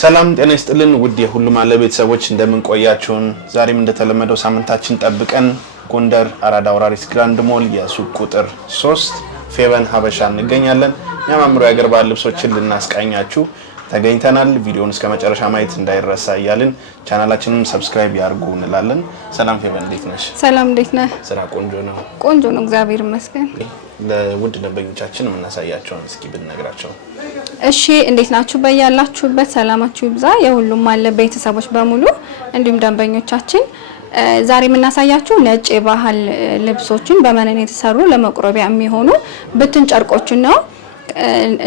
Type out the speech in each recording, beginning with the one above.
ሰላም ጤና ይስጥልን ውድ የሁሉም አለ ቤተሰቦች እንደምን ቆያችሁን? ዛሬም እንደተለመደው ሳምንታችን ጠብቀን ጎንደር አራዳ አውራሪስ ግራንድ ሞል የሱቅ ቁጥር 3 ፌቨን ሀበሻ እንገኛለን። ያማምሩ የሀገር ባህል ልብሶችን ልናስቃኛችሁ ተገኝተናል። ቪዲዮውን እስከ መጨረሻ ማየት እንዳይረሳ እያልን ቻናላችንን ሰብስክራይብ ያርጉ እንላለን። ሰላም ፌቨን እንዴት ነሽ? ሰላም እንዴት ነህ? ስራ ቆንጆ ነው? ቆንጆ ነው እግዚአብሔር ይመስገን። ለውድ ደንበኞቻችን የምናሳያቸውን እስኪ ብንነግራቸው። እሺ እንዴት ናችሁ? በያላችሁበት ሰላማችሁ ይብዛ። የሁሉም አለ ቤተሰቦች በሙሉ እንዲሁም ደንበኞቻችን ዛሬ የምናሳያችሁ ነጭ የባህል ልብሶችን በመነን የተሰሩ ለመቁረቢያ የሚሆኑ ብትን ጨርቆችን ነው።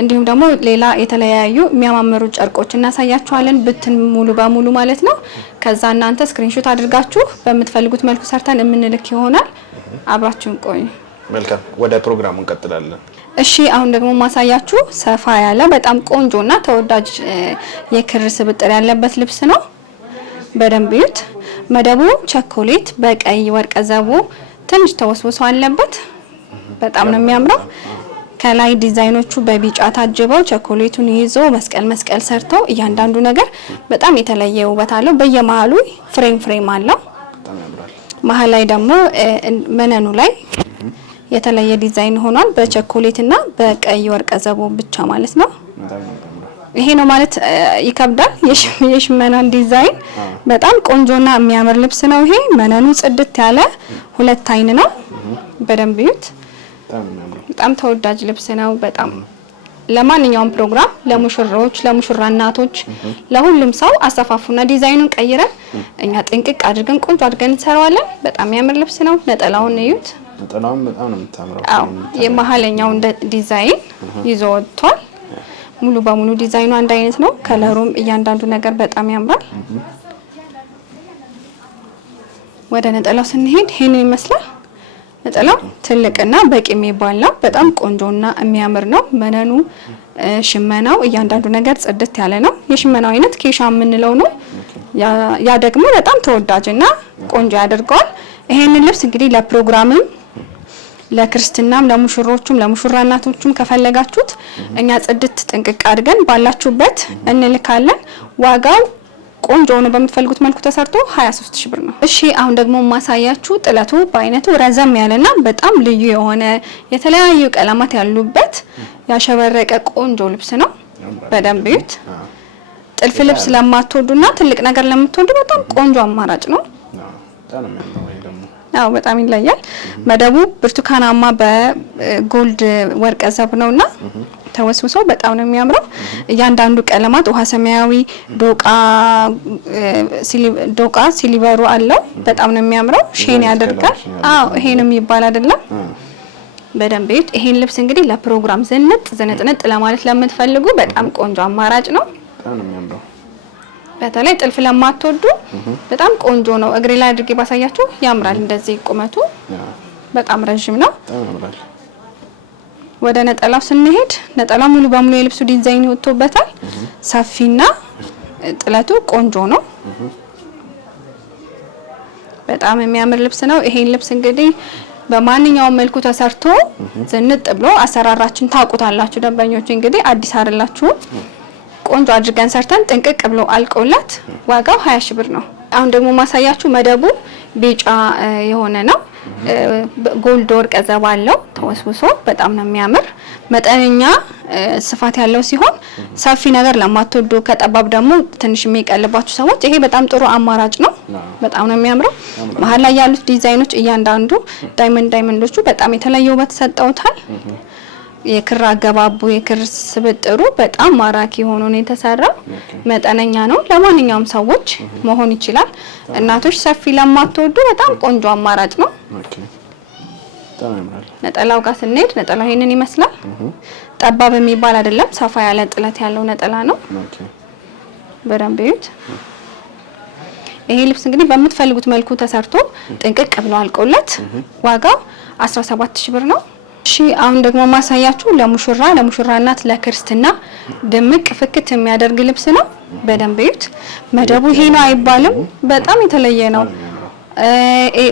እንዲሁም ደግሞ ሌላ የተለያዩ የሚያማምሩ ጨርቆች እናሳያችኋለን። ብትን ሙሉ በሙሉ ማለት ነው። ከዛ እናንተ ስክሪንሾት አድርጋችሁ በምትፈልጉት መልኩ ሰርተን የምንልክ ይሆናል። አብራችሁን ቆዩ። መልካም ወደ ፕሮግራሙ እንቀጥላለን። እሺ አሁን ደግሞ ማሳያችሁ ሰፋ ያለ በጣም ቆንጆና ተወዳጅ የክር ስብጥር ያለበት ልብስ ነው። በደንብ ይዩት። መደቡ ቸኮሌት በቀይ ወርቀ ዘቦ ትንሽ ተወስውሶ አለበት። በጣም ነው የሚያምረው። ከላይ ዲዛይኖቹ በቢጫ ታጅበው ቸኮሌቱን ይዞ መስቀል ሰርተው እያንዳንዱ ነገር በጣም የተለየ ውበት አለው። በየመሃሉ ፍሬም አለው። መሃል ላይ ደግሞ መነኑ ላይ የተለየ ዲዛይን ሆኗል። በቸኮሌትና በቀይ ወርቀ ዘቦ ብቻ ማለት ነው። ይሄ ነው ማለት ይከብዳል። የሽመናን ዲዛይን በጣም ቆንጆና የሚያምር ልብስ ነው። ይሄ መነኑ ጽድት ያለ ሁለት አይን ነው። በደንብ ይዩት። በጣም ተወዳጅ ልብስ ነው። በጣም ለማንኛውም ፕሮግራም ለሙሽሮች፣ ለሙሽራ እናቶች፣ ለሁሉም ሰው አሰፋፉና ዲዛይኑን ቀይረን እኛ ጥንቅቅ አድርገን ቆንጆ አድርገን እንሰራዋለን። በጣም የሚያምር ልብስ ነው። ነጠላውን እዩት። ነጠላውን በጣም ነው የምታምረው። አዎ የመሃለኛው እንደ ዲዛይን ይዞ ወጥቷል። ሙሉ በሙሉ ዲዛይኑ አንድ አይነት ነው። ከለሩም እያንዳንዱ ነገር በጣም ያምራል። ወደ ነጠላው ስንሄድ ይሄንን ይመስላል። ነጠላው ትልቅና በቂ የሚባል ነው። በጣም ቆንጆና የሚያምር ነው። መነኑ ሽመናው እያንዳንዱ ነገር ጽድት ያለ ነው። የሽመናው አይነት ኬሻ የምንለው ነው። ያ ደግሞ በጣም ተወዳጅና ቆንጆ ያደርገዋል። ይሄንን ልብስ እንግዲህ ለፕሮግራምም ለክርስትናም ለሙሽሮቹም ለሙሽራ እናቶቹም ከፈለጋችሁት እኛ ጽድት ጥንቅቅ አድርገን ባላችሁበት እንልካለን። ዋጋው ቆንጆ ነው። በምትፈልጉት መልኩ ተሰርቶ 23000 ብር ነው። እሺ አሁን ደግሞ ማሳያችሁ ጥለቱ በአይነቱ ረዘም ያለና በጣም ልዩ የሆነ የተለያዩ ቀለማት ያሉበት ያሸበረቀ ቆንጆ ልብስ ነው። በደንብ ይዩት። ጥልፍ ልብስ ለማትወዱና ትልቅ ነገር ለምትወዱ በጣም ቆንጆ አማራጭ ነው። አዎ በጣም ይለያል። መደቡ ብርቱካናማ በጎልድ ወርቀ ዘብ ነውና ተወስውሶ በጣም ነው የሚያምረው። እያንዳንዱ ቀለማት ውሃ ሰማያዊ ዶቃ ሲሊቨሩ አለው። በጣም ነው የሚያምረው። ሼን ያደርጋል። አዎ ይሄንም ይባል አይደለም። በደንብ ይዩት። ይሄን ልብስ እንግዲህ ለፕሮግራም ዝንጥ ለማለት ለምትፈልጉ በጣም ቆንጆ አማራጭ ነው። በጣም ነው የሚያምረው። በተለይ ጥልፍ ለማትወዱ በጣም ቆንጆ ነው። እግሬ ላይ አድርጌ ባሳያችሁ ያምራል። እንደዚህ ቁመቱ በጣም ረጅም ነው። ወደ ነጠላው ስንሄድ ነጠላው ሙሉ በሙሉ የልብሱ ዲዛይን ወጥቶበታል። ሰፊና ጥለቱ ቆንጆ ነው። በጣም የሚያምር ልብስ ነው። ይሄን ልብስ እንግዲህ በማንኛውም መልኩ ተሰርቶ ዝንጥ ብሎ አሰራራችን ታውቁታላችሁ ደንበኞች። እንግዲህ አዲስ አይደላችሁ። ቆንጆ አድርገን ሰርተን ጥንቅቅ ብሎ አልቆላት ዋጋው 20000 ብር ነው። አሁን ደግሞ ማሳያችሁ መደቡ ቢጫ የሆነ ነው። ጎልድ ወርቀ ዘብ አለው ተወስውሶ በጣም ነው የሚያምር። መጠነኛ ስፋት ያለው ሲሆን ሰፊ ነገር ለማትወዱ ከጠባብ ደግሞ ትንሽ የሚቀልባችሁ ሰዎች ይሄ በጣም ጥሩ አማራጭ ነው። በጣም ነው የሚያምረው። መሀል ላይ ያሉት ዲዛይኖች እያንዳንዱ ዳይመንዶቹ በጣም የተለየ ውበት ሰጠውታል። የክር አገባቡ የክር ስብጥሩ በጣም ማራኪ ሆኖ ነው የተሰራው። መጠነኛ ነው። ለማንኛውም ሰዎች መሆን ይችላል። እናቶች ሰፊ ለማትወዱ በጣም ቆንጆ አማራጭ ነው። ነጠላው ጋር ስንሄድ ነጠላው ይሄንን ይመስላል። ጠባብ የሚባል አይደለም። ሰፋ ያለ ጥለት ያለው ነጠላ ነው። በደንብ ይዩት። ይሄ ልብስ እንግዲህ በምትፈልጉት መልኩ ተሰርቶ ጥንቅቅ ብሎ አልቆለት ዋጋው 17000 ብር ነው። እሺ አሁን ደግሞ ማሳያችሁ ለሙሽራ እናት ለክርስትና ድምቅ ፍክት የሚያደርግ ልብስ ነው። በደንብ ይዩት። መደቡ ይሄ ነው አይባልም። በጣም የተለየ ነው።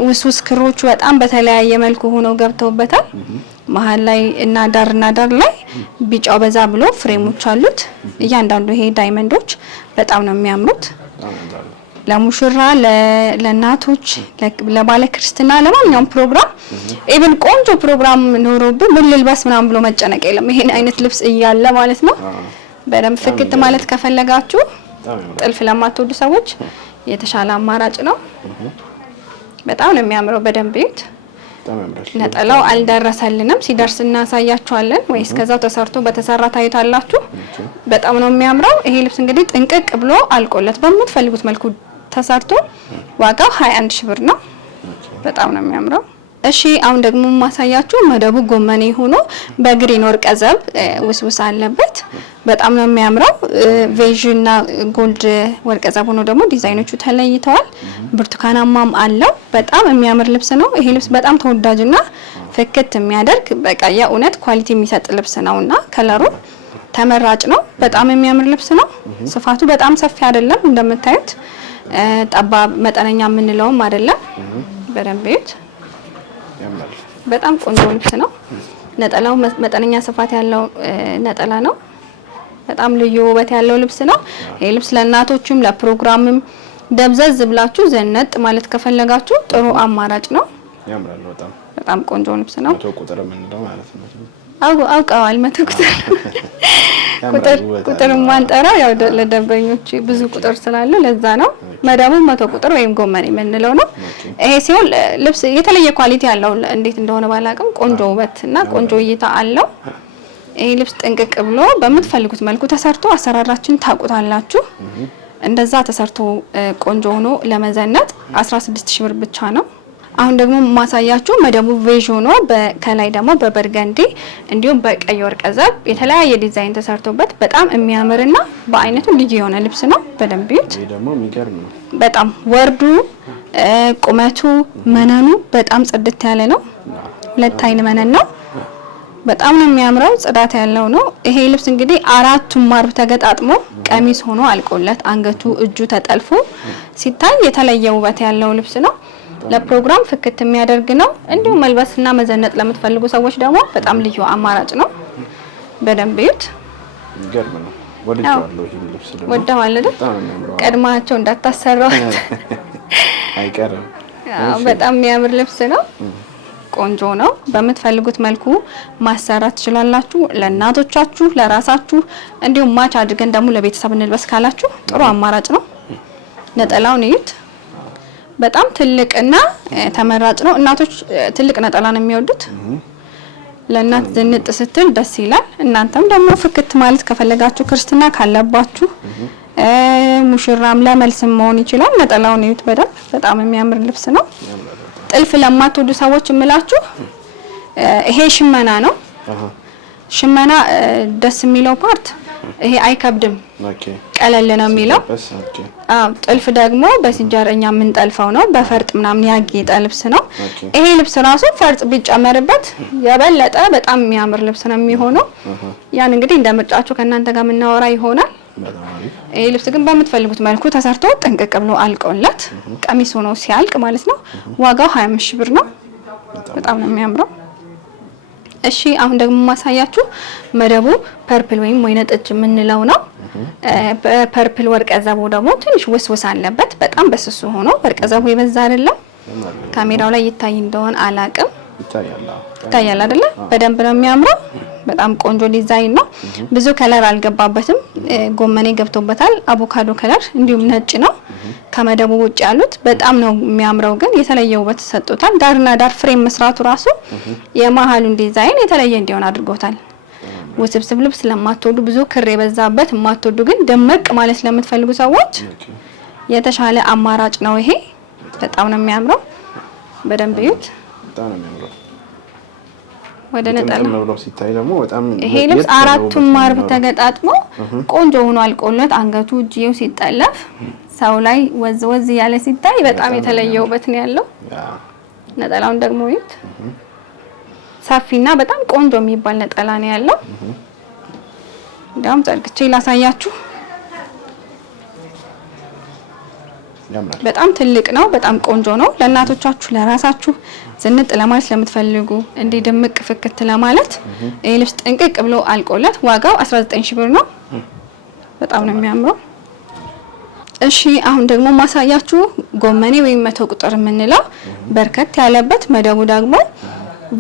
ውስውስ ክሮቹ በጣም በተለያየ መልኩ ሆነው ገብተውበታል። መሀል ላይ እና ዳር ላይ ቢጫው በዛ ብሎ ፍሬሞች አሉት። እያንዳንዱ ይሄ ዳይመንዶች በጣም ነው የሚያምሩት። ለሙሽራ፣ ለእናቶች፣ ለባለ ክርስትና፣ ለማንኛውም ፕሮግራም ኢቭን ቆንጆ ፕሮግራም ኖሮብህ ምን ልልበስ ምናምን ብሎ መጨነቅ የለም። ይሄን አይነት ልብስ እያለ ማለት ነው። በደንብ ፍክት ማለት ከፈለጋችሁ ጥልፍ ለማትወዱ ሰዎች የተሻለ አማራጭ ነው። በጣም ነው የሚያምረው። በደንብ ይዩት። ነጠላው አልደረሰልንም፣ ሲደርስ እናሳያችኋለን። ወይስ ከዛው ተሰርቶ በተሰራ ታዩታላችሁ። በጣም ነው የሚያምረው። ይሄ ልብስ እንግዲህ ጥንቅቅ ብሎ አልቆለት በምትፈልጉት መልኩ ተሰርቶ ዋጋው 21 ሺህ ብር ነው። በጣም ነው የሚያምረው። እሺ አሁን ደግሞ ማሳያችሁ መደቡ ጎመኔ ሆኖ በግሪን ወርቀ ዘብ ውስውስ አለበት። በጣም ነው የሚያምረው። ቬጅና ጎልድ ወርቀ ዘብ ሆኖ ደግሞ ዲዛይኖቹ ተለይተዋል። ብርቱካናማም አለው። በጣም የሚያምር ልብስ ነው። ይሄ ልብስ በጣም ተወዳጅና ፍክት የሚያደርግ በቃ የእውነት ኳሊቲ የሚሰጥ ልብስ ነውና ከለሩ ተመራጭ ነው። በጣም የሚያምር ልብስ ነው። ስፋቱ በጣም ሰፊ አይደለም፣ እንደምታዩት ጠባብ መጠነኛ የምንለውም አይደለም። በደንብ እዩት። በጣም ቆንጆ ልብስ ነው። ነጠላው መጠነኛ ስፋት ያለው ነጠላ ነው። በጣም ልዩ ውበት ያለው ልብስ ነው። ይሄ ልብስ ለእናቶችም ለፕሮግራምም ደብዘዝ ብላችሁ ዘነጥ ማለት ከፈለጋችሁ ጥሩ አማራጭ ነው። ያምራል። በጣም ቆንጆ ልብስ ነው። መቶ ቁጥር የምንለው ማለት ነው። አውቀዋል። መቶ ቁጥር ማንጠራው ያው ለደንበኞች ብዙ ቁጥር ስላለ ለዛ ነው። መደቡ መቶ ቁጥር ወይም ጎመኔ የምንለው ነው። ይሄ ሲሆን ልብስ የተለየ ኳሊቲ ያለው እንዴት እንደሆነ ባላቅም ቆንጆ ውበት እና ቆንጆ እይታ አለው። ይሄ ልብስ ጥንቅቅ ብሎ በምትፈልጉት መልኩ ተሰርቶ አሰራራችን ታውቁታላችሁ። እንደዛ ተሰርቶ ቆንጆ ሆኖ ለመዘነጥ 16000 ብር ብቻ ነው። አሁን ደግሞ ማሳያችሁ መደቡ ቬጅ ሆኖ ከላይ ደግሞ በበርገንዲ እንዲሁም በቀይ ወርቀ ዘብ የተለያየ ዲዛይን ተሰርቶበት በጣም የሚያምርና በአይነቱ ልዩ የሆነ ልብስ ነው። በደንብ ይዩት። ይሄ ደግሞ የሚገርም ነው። በጣም ወርዱ፣ ቁመቱ፣ መነኑ በጣም ጽድት ያለ ነው። 2 አይን መነን ነው። በጣም ነው የሚያምረው። ጽዳት ያለው ነው። ይሄ ልብስ እንግዲህ 4ቱም ማርብ ተገጣጥሞ ቀሚስ ሆኖ አልቆለት አንገቱ እጁ ተጠልፎ ሲታይ የተለየ ውበት ያለው ልብስ ነው። ለፕሮግራም ፍክት የሚያደርግ ነው። እንዲሁም መልበስና መዘነጥ ለምትፈልጉ ሰዎች ደግሞ በጣም ልዩ አማራጭ ነው። በደንብ እዩት። ይገርም ነው። ወደዋለሁ። ይሄን ልብስ ደግሞ ወደዋል አይደል? ቀድማቸው እንዳታሰራው አይቀርም። በጣም የሚያምር ልብስ ነው። ቆንጆ ነው። በምትፈልጉት መልኩ ማሰራት ትችላላችሁ። ለእናቶቻችሁ፣ ለራሳችሁ እንዲሁም ማች አድርገን ደግሞ ለቤተሰብ እንልበስ ካላችሁ ጥሩ አማራጭ ነው። ነጠላውን እዩት። በጣም ትልቅና ተመራጭ ነው። እናቶች ትልቅ ነጠላ ነው የሚወዱት። ለእናት ዝንጥ ስትል ደስ ይላል። እናንተም ደግሞ ፍክት ማለት ከፈለጋችሁ ክርስትና ካለባችሁ ሙሽራም ለመልስም መሆን ይችላል። ነጠላውን እዩት። በጣም የሚያምር ልብስ ነው። ጥልፍ ለማትወዱ ሰዎች እምላችሁ ይሄ ሽመና ነው። ሽመና ደስ የሚለው ፓርት ይሄ አይከብድም። ቀለል ነው የሚለው። ጥልፍ ደግሞ በሲንጀር እኛ የምንጠልፈው ነው። በፈርጥ ምናምን ያጌጠ ልብስ ነው። ይሄ ልብስ ራሱ ፈርጥ ቢጨመርበት የበለጠ በጣም የሚያምር ልብስ ነው የሚሆነው። ያን እንግዲህ እንደ ምርጫችሁ ከእናንተ ጋር የምናወራ ይሆናል። ይሄ ልብስ ግን በምትፈልጉት መልኩ ተሰርቶ ጥንቅቅ ብሎ አልቆለት ቀሚስ ሆኖ ሲያልቅ ማለት ነው ዋጋው 25 ሺህ ብር ነው። በጣም ነው የሚያምረው። እሺ አሁን ደግሞ ማሳያችሁ መደቡ ፐርፕል ወይም ወይነ ጠጅ የምንለው ነው። በፐርፕል ወርቀ ዘቦ ደግሞ ትንሽ ውስውስ አለበት። በጣም በስሱ ሆኖ ወርቀ ዘቦ የበዛ አይደለም። ካሜራው ላይ ይታይ እንደሆነ አላቅም። ይታያል አይደለ? በደንብ ነው የሚያምረው። በጣም ቆንጆ ዲዛይን ነው። ብዙ ከለር አልገባበትም። ጎመኔ ገብቶበታል። አቮካዶ ከለር እንዲሁም ነጭ ነው። ከመደቡ ውጭ ያሉት በጣም ነው የሚያምረው። ግን የተለየ ውበት ተሰጥቶታል። ዳርና ዳር ፍሬም መስራቱ ራሱ የመሃሉን ዲዛይን የተለየ እንዲሆን አድርጎታል። ውስብስብ ልብስ ለማትወዱ ብዙ ክር የበዛበት የማትወዱ ግን ደመቅ ማለት ለምትፈልጉ ሰዎች የተሻለ አማራጭ ነው ይሄ። በጣም ነው የሚያምረው። በደንብ እዩት። በጣም ነው የሚያምረው። ወደ ነጠላ ነው ሲታይ ደግሞ በጣም ይሄ ልብስ 4ቱም ማርብ ተገጣጥሞ ቆንጆ ሆኖ አልቆለት አንገቱ እጅየው ሲጠለፍ ሰው ላይ ወዝ ያለ ሲታይ በጣም የተለየ ውበት ነው ያለው። ነጠላውን ደግሞ እዩት። ሰፊና በጣም ቆንጆ የሚባል ነጠላ ነው ያለው። እንዲያውም ዘርግቼ ላሳያችሁ። በጣም ትልቅ ነው። በጣም ቆንጆ ነው። ለእናቶቻችሁ ለራሳችሁ ዝንጥ ለማለት ለምትፈልጉ እንዲህ ድምቅ ፍክት ለማለት ይሄ ልብስ ጥንቅቅ ብሎ አልቆለት ዋጋው 19000 ብር ነው። በጣም ነው የሚያምረው። እሺ አሁን ደግሞ ማሳያችሁ ጎመኔ ወይም 100 ቁጥር የምንለው በርከት ያለበት መደቡ ደግሞ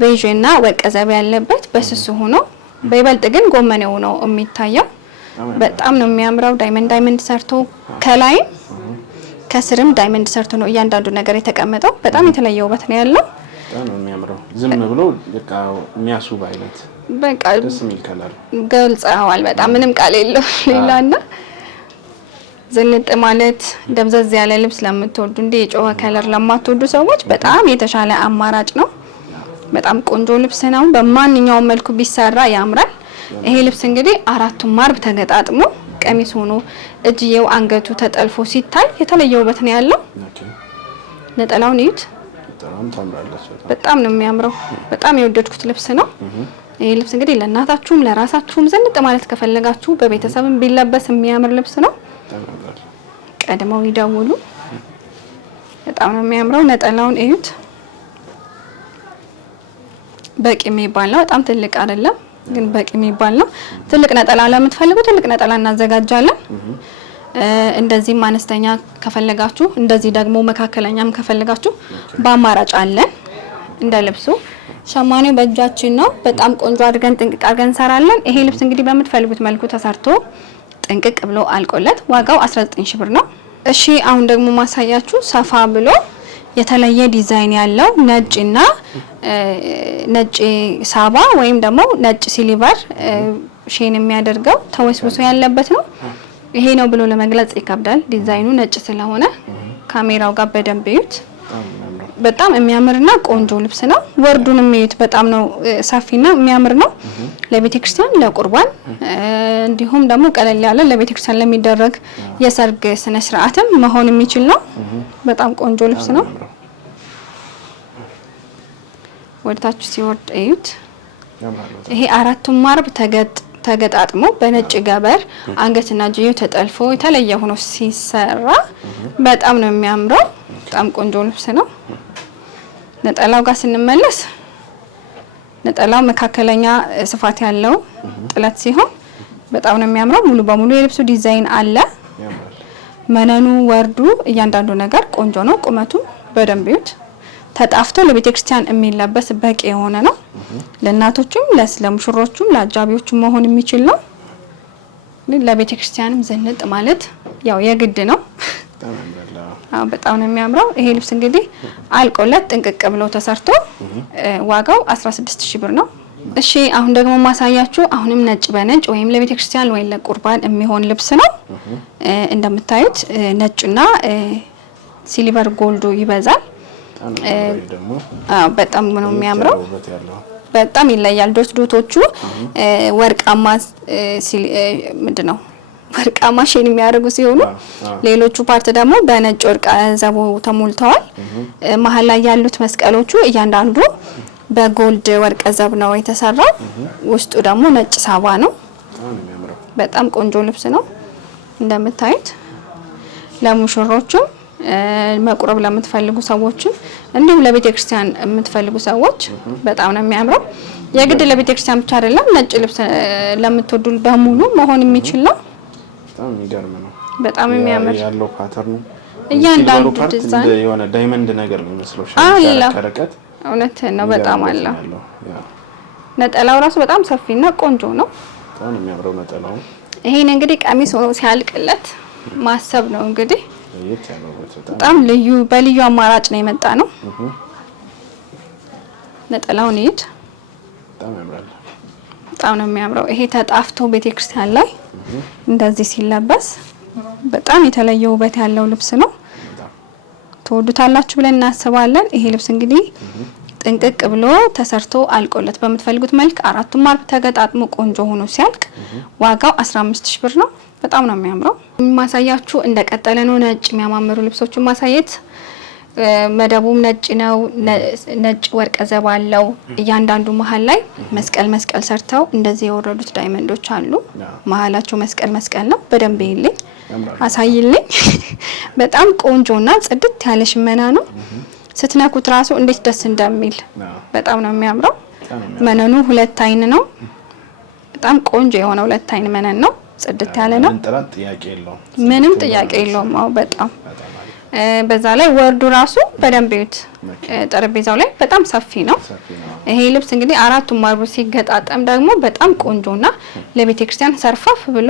ቤዥ እና ወርቀ ዘብ ያለበት በስሱ ሆኖ በይበልጥ ግን ጎመኔው ነው የሚታየው። በጣም ነው የሚያምረው። ዳይመንድ ሰርቶ ከላይም ከስርም ዳይመንድ ሰርቶ ነው እያንዳንዱ ነገር የተቀመጠው። በጣም የተለየ ውበት ነው ያለው። በጣም ነው የሚያምረው። ዝም ብሎ በቃ የሚያስውብ አይነት በቃ ደስ የሚል ከለር ገልጸዋል። በጣም ምንም ቃል የለው ሌላና ዝንጥ ማለት ደብዘዝ ያለ ልብስ ለምትወዱ እንደ የጮኸ ከለር ለማትወዱ ሰዎች በጣም የተሻለ አማራጭ ነው። በጣም ቆንጆ ልብስ ነው። በማንኛውም መልኩ ቢሰራ ያምራል። ይሄ ልብስ እንግዲህ አራቱም ማርብ ተገጣጥሞ ቀሚስ ሆኖ እጅየው አንገቱ ተጠልፎ ሲታይ የተለየ ውበት ነው ያለው። ነጠላውን እዩት። በጣም ነው የሚያምረው። በጣም የወደድኩት ልብስ ነው። ይሄ ልብስ እንግዲህ ለእናታችሁም ለራሳችሁም ዝንጥ ማለት ከፈለጋችሁ በቤተሰብም ቢለበስ የሚያምር ልብስ ነው። ቀድመው ይደውሉ። በጣም ነው የሚያምረው። ነጠላውን እዩት። በቂ የሚባል ነው። በጣም ትልቅ አይደለም ግን በቂ የሚባል ነው። ትልቅ ነጠላ ለምትፈልጉ ትልቅ ነጠላ እናዘጋጃለን። እንደዚህም አነስተኛ ከፈለጋችሁ እንደዚህ ደግሞ መካከለኛም ከፈለጋችሁ በአማራጭ አለን። እንደ ልብሱ ሸማኔው በእጃችን ነው። በጣም ቆንጆ አድርገን ጥንቅቅ አድርገን እንሰራለን። ይሄ ልብስ እንግዲህ በምትፈልጉት መልኩ ተሰርቶ ጥንቅቅ ብሎ አልቆለት ዋጋው 19000 ብር ነው። እሺ አሁን ደግሞ ማሳያችሁ ሰፋ ብሎ የተለየ ዲዛይን ያለው ነጭና ነጭ ሳባ ወይም ደግሞ ነጭ ሲልቨር ሼን የሚያደርገው ተወስብሶ ያለበት ነው። ይሄ ነው ብሎ ለመግለጽ ይከብዳል። ዲዛይኑ ነጭ ስለሆነ ካሜራው ጋር በደንብ እዩት። በጣም የሚያምርና ቆንጆ ልብስ ነው። ወርዱንም እዩት። በጣም ነው ሰፊና የሚያምር ነው። ለቤተክርስቲያን ለቁርባን እንዲሁም ደግሞ ቀለል ያለ ለቤተክርስቲያን ለሚደረግ የሰርግ ስነ ስርዓትም መሆን የሚችል ነው። በጣም ቆንጆ ልብስ ነው። ወደታች ሲወርድ እዩት። ይሄ አራቱም ማርብ ተገጣጥሞ በነጭ ገበር አንገትና እጅየው ተጠልፎ የተለየ ሆኖ ሲሰራ በጣም ነው የሚያምረው። በጣም ቆንጆ ልብስ ነው። ነጠላው ጋር ስንመለስ ነጠላው መካከለኛ ስፋት ያለው ጥለት ሲሆን በጣም ነው የሚያምረው። ሙሉ በሙሉ የልብሱ ዲዛይን አለ። መነኑ፣ ወርዱ፣ እያንዳንዱ ነገር ቆንጆ ነው። ቁመቱ በደንብ ይዩት። ተጣፍቶ ለቤተክርስቲያን የሚለበስ በቂ የሆነ ነው። ለእናቶቹም ለሙሽሮቹም ለአጃቢዎቹም መሆን የሚችል ነው። ለቤተክርስቲያንም ዝንጥ ማለት ያው የግድ ነው። በጣም ነው የሚያምረው። ይሄ ልብስ እንግዲህ አልቆለት ጥንቅቅ ብሎ ተሰርቶ ዋጋው 16000 ብር ነው። እሺ አሁን ደግሞ ማሳያችሁ አሁንም ነጭ በነጭ ወይም ለቤተክርስቲያን ወይም ለቁርባን የሚሆን ልብስ ነው። እንደምታዩት ነጭና ሲልቨር ጎልዱ ይበዛል። በጣም ነው የሚያምረው። በጣም ይለያል። ዶቶቹ ወርቃማ ምንድነው ወርቃማ ሼን የሚያደርጉ ሲሆኑ ሌሎቹ ፓርት ደግሞ በነጭ ወርቅ ዘቦ ተሞልተዋል። መሀል ላይ ያሉት መስቀሎቹ እያንዳንዱ በጎልድ ወርቅ ዘብ ነው የተሰራው። ውስጡ ደግሞ ነጭ ሳባ ነው። በጣም ቆንጆ ልብስ ነው እንደምታዩት። ለሙሽሮቹም መቁረብ ለምትፈልጉ ሰዎችም እንዲሁም ለቤተክርስቲያን የምትፈልጉ ሰዎች በጣም ነው የሚያምረው። የግድ ለቤተክርስቲያን ብቻ አይደለም፣ ነጭ ልብስ ለምትወዱ በሙሉ መሆን የሚችል ነው። በጣም የሚገርም ነው። በጣም የሚያምር ያለው ፓተርኑ እያንዳንዱ ዲዛይን የሆነ ዳይመንድ ነገር ነው የሚመስለው። ከረቀት እውነት ነው። በጣም አለው። ነጠላው ራሱ በጣም ሰፊና ቆንጆ ነው። በጣም የሚያምረው ነጠላው። ይሄን እንግዲህ ቀሚስ ሆኖ ሲያልቅለት ማሰብ ነው እንግዲህ በጣም ልዩ በልዩ አማራጭ ነው የመጣ ነው። ነጠላውን እዩት። በጣም ያምራል። በጣም ነው የሚያምረው። ይሄ ተጣፍቶ ቤተክርስቲያን ላይ እንደዚህ ሲለበስ በጣም የተለየ ውበት ያለው ልብስ ነው። ትወዱታላችሁ ብለን እናስባለን። ይሄ ልብስ እንግዲህ ጥንቅቅ ብሎ ተሰርቶ አልቆለት በምትፈልጉት መልክ አራቱም ማርብ ተገጣጥሞ ቆንጆ ሆኖ ሲያልቅ ዋጋው 15000 ብር ነው። በጣም ነው የሚያምረው። ማሳያችሁ እንደቀጠለ ነው። ነጭ የሚያማምሩ ልብሶችን ማሳየት መደቡም ነጭ ነው። ነጭ ወርቀ ዘብ አለው። እያንዳንዱ መሃል ላይ መስቀል ሰርተው እንደዚህ የወረዱት ዳይመንዶች አሉ። መሃላቸው መስቀል ነው። በደንብ ይልኝ አሳይልኝ። በጣም ቆንጆና ጽድት ያለ ሽመና ነው። ስትነኩት ራሱ እንዴት ደስ እንደሚል በጣም ነው የሚያምረው። መነኑ 2 አይን ነው። በጣም ቆንጆ የሆነ 2 አይን መነን ነው። ጽድት ያለ ነው። ምንም ጥያቄ የለውም። በጣም በዛ ላይ ወርዱ ራሱ በደንብ ይዩት። ጠረጴዛው ላይ በጣም ሰፊ ነው። ይሄ ልብስ እንግዲህ 4ቱም ማርቡ ሲገጣጠም ደግሞ በጣም ቆንጆና ለቤተ ክርስቲያን ሰርፋፍ ብሎ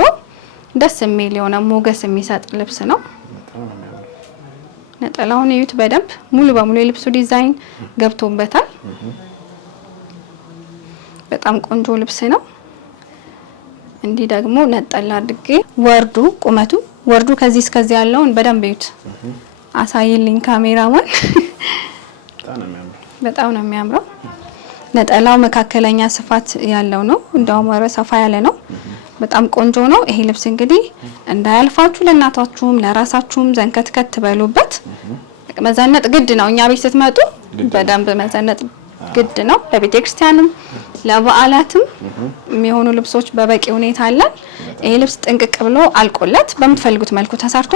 ደስ የሚል የሆነ ሞገስ የሚሰጥ ልብስ ነው። ነጠላውን ይዩት በደንብ ሙሉ በሙሉ የልብሱ ዲዛይን ገብቶበታል። በጣም ቆንጆ ልብስ ነው። እንዲህ ደግሞ ነጠላ አድርጌ ቁመቱ ወርዱ ከዚህ እስከዚህ ያለውን በደንብ ይዩት። አሳይልኝ ካሜራማን። በጣም ነው የሚያምረው። ነጠላው መካከለኛ ስፋት ያለው ነው። እንደውም ሰፋ ያለ ነው። በጣም ቆንጆ ነው። ይሄ ልብስ እንግዲህ እንዳያልፋችሁ ለእናታችሁም ለራሳችሁም ዘንከትከት በሉበት። መዘነጥ ግድ ነው። እኛ ቤት ስትመጡ በደንብ መዘነጥ ግድ ነው። ለቤተ ክርስቲያንም ለበዓላትም የሚሆኑ ልብሶች በበቂ ሁኔታ አለን። ይሄ ልብስ ጥንቅቅ ብሎ አልቆለት በምትፈልጉት መልኩ ተሰርቶ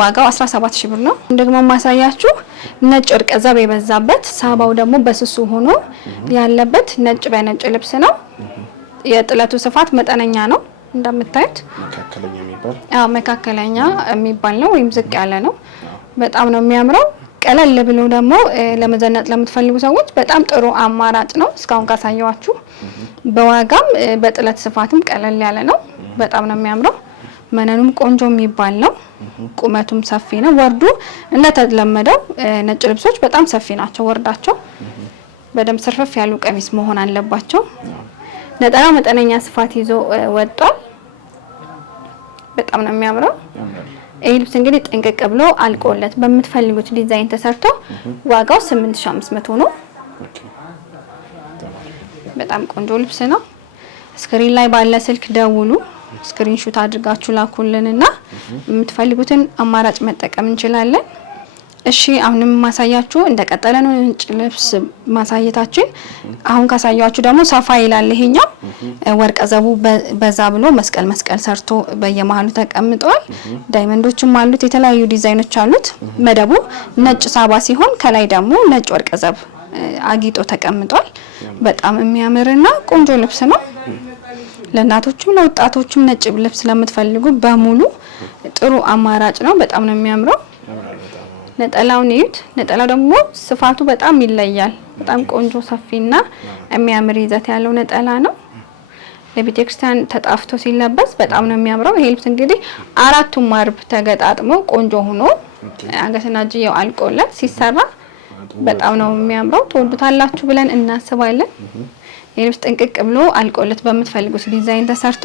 ዋጋው 17000 ብር ነው። ደግሞ ማሳያችሁ ነጭ ወርቀ ዘብ የበዛበት ሳባው ደግሞ በስሱ ሆኖ ያለበት ነጭ በነጭ ልብስ ነው። የጥለቱ ስፋት መጠነኛ ነው እንደምታዩት። መካከለኛ የሚባል ነው ወይም ዝቅ ያለ ነው። በጣም ነው የሚያምረው። ቀለል ብሎ ደግሞ ለመዘነጥ ለምትፈልጉ ሰዎች በጣም ጥሩ አማራጭ ነው። እስካሁን ካሳየዋችሁ በዋጋም በጥለት ስፋትም ቀለል ያለ ነው። በጣም ነው የሚያምረው። መነኑም ቆንጆ የሚባል ነው። ቁመቱም ሰፊ ነው። ወርዱ እንደተለመደው ነጭ ልብሶች በጣም ሰፊ ናቸው። ወርዳቸው በደንብ ስርፍፍ ያሉ ቀሚስ መሆን አለባቸው። ነጠላ መጠነኛ ስፋት ይዞ ወጣል። በጣም ነው የሚያምረው። ይሄ ልብስ እንግዲህ ጥንቅቅ ብሎ አልቆለት በምትፈልጉት ዲዛይን ተሰርቶ ዋጋው 8500 ነው። በጣም ቆንጆ ልብስ ነው። ስክሪን ላይ ባለ ስልክ ደውሉ። ስክሪንሾት አድርጋችሁ ላኩልንና የምትፈልጉትን አማራጭ መጠቀም እንችላለን። እሺ አሁንም ማሳያችሁ እንደቀጠለ ነው። ነጭ ልብስ ማሳየታችን አሁን ካሳያችሁ ደግሞ ሰፋ ይላል። ይሄኛው ወርቀ ዘቡ በዛ ብሎ መስቀል ሰርቶ በየመሃሉ ተቀምጧል። ዳይመንዶችም አሉት። የተለያዩ ዲዛይኖች አሉት። መደቡ ነጭ ሳባ ሲሆን ከላይ ደግሞ ነጭ ወርቀ ዘብ አጊጦ ተቀምጧል። በጣም የሚያምርና ቆንጆ ልብስ ነው። ለእናቶችም ለወጣቶችም ነጭ ልብስ ለምትፈልጉ በሙሉ ጥሩ አማራጭ ነው። በጣም ነው የሚያምረው። ነጠላውን እዩት። ነጠላው ደግሞ ስፋቱ በጣም ይለያል። በጣም ቆንጆ ሰፊና የሚያምር ይዘት ያለው ነጠላ ነው። ለቤተ ክርስቲያን ተጣፍቶ ሲለበስ በጣም ነው የሚያምረው። ይሄ ልብስ እንግዲህ 4ቱም ማርብ ተገጣጥሞ ቆንጆ ሆኖ አንገትና እጅየው አልቆለት ሲሰራ በጣም ነው የሚያምረው። ትወዱታላችሁ ብለን እናስባለን። ይሄ ልብስ ጥንቅቅ ብሎ አልቆለት በምትፈልጉት ዲዛይን ተሰርቶ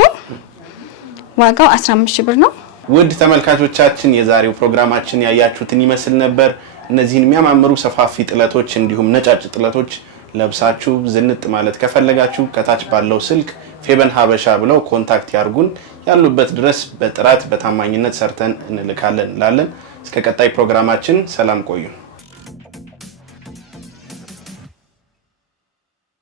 ዋጋው 15000 ብር ነው። ውድ ተመልካቾቻችን የዛሬው ፕሮግራማችን ያያችሁትን ይመስል ነበር። እነዚህን የሚያማምሩ ሰፋፊ ጥለቶች እንዲሁም ነጫጭ ጥለቶች ለብሳችሁ ዝንጥ ማለት ከፈለጋችሁ ከታች ባለው ስልክ ፌበን ሀበሻ ብለው ኮንታክት ያርጉን። ያሉበት ድረስ በጥራት በታማኝነት ሰርተን እንልካለን እንላለን። እስከ ቀጣይ ፕሮግራማችን ሰላም ቆዩ።